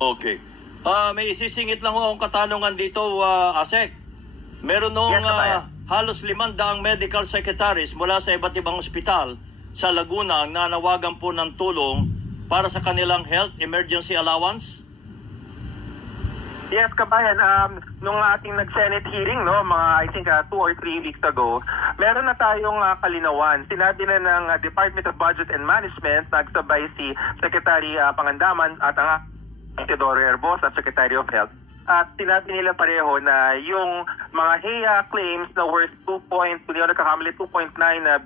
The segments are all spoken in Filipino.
Okay. May isisingit lang ho akong katanungan dito, Asek. Meron nung halos 500 medical secretaries mula sa iba't ibang ospital sa Laguna ang nanawagan po ng tulong para sa kanilang health emergency allowance? Yes, kabayan, nung ating nag-Senate hearing, no, mga I think 2 or 3 weeks ago, meron na tayong kalinawan. Sinabi na ng Department of Budget and Management, nagsabay si Secretary Pangandaman at ang Teodoro Herbos at Secretary of Health. At sinabi nila pareho na yung mga HEA claims na worth 2.9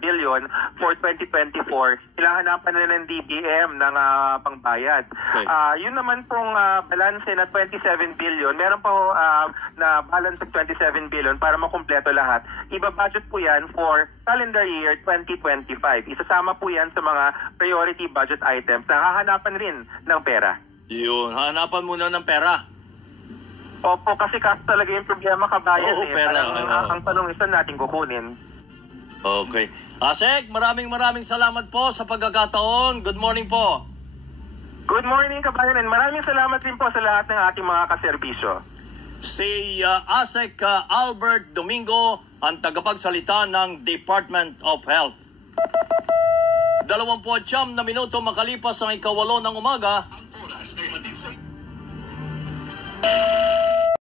billion for 2024, hilahanapan na ng DBM ng pangbayad. Okay. Yun naman pong balance na 27 billion, meron pa na balance of 27 billion para makumpleto lahat. Iba-budget po yan for calendar year 2025. Isasama po yan sa mga priority budget items na hahanapan rin ng pera. Yun, hanapan muna ng pera. Opo, kasi talaga yung problema, kabayan. Oo, pera. Ang tanong isa natin kukunin. Okay. Asek, maraming salamat po sa pagkakataon. Good morning po. Good morning, kabayan, and maraming salamat din po sa lahat ng ating mga kaserbisyo. Si Asek Albert Domingo, ang tagapagsalita ng Department of Health. 29 na minuto makalipas ang 8:08 ng umaga. Ang oras ay hatid sa